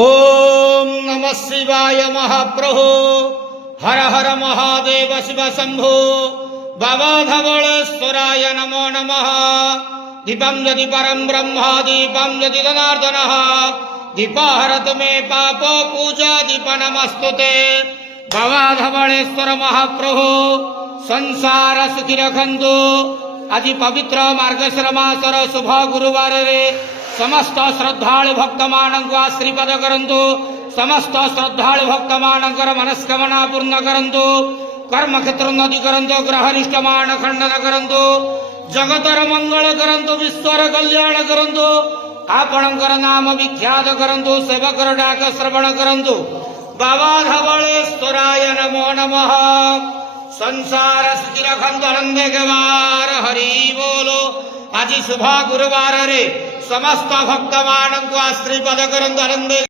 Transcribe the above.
ओम नमः शिवाय महाप्रभो हर हर महादेव शिव शंभो बाबा धवळेश्वराय नमो नमः। दीपं यदि परं ब्रह्म दीपं यदि जनार्दनः दीपाहरतु मे पाप पूजा दीप नमस्तुते। बाबा धवळेश्वर महाप्रभु संसार सुखी रखंतु। आज पवित्र मार्गशीर मासर शुभ गुरुवार रे समस्त श्रद्धालु भक्त मानक आशीर्वाद करंतु। समस्त श्रद्धालु भक्त मानकर मनस्कामना पूर्ण करंतु। कर्म क्षेत्र उन्नति करंतु। ग्रहनिष्ठ मान खंडन करंतु। जगतर मंगल करंतु। विश्वर कल्याण करंतु। आपणकर नाम विख्यात करंतु। सेवकर डाक श्रवण करंतु। बाबा धवळेश्वराय नमो नमः। संसार सुखी रखंतु आनंदे गवार हरि बोलो। आज शुभ गुरुवार रे समस्त भक्त मानक आशीर्वाद करंतु आनंदे।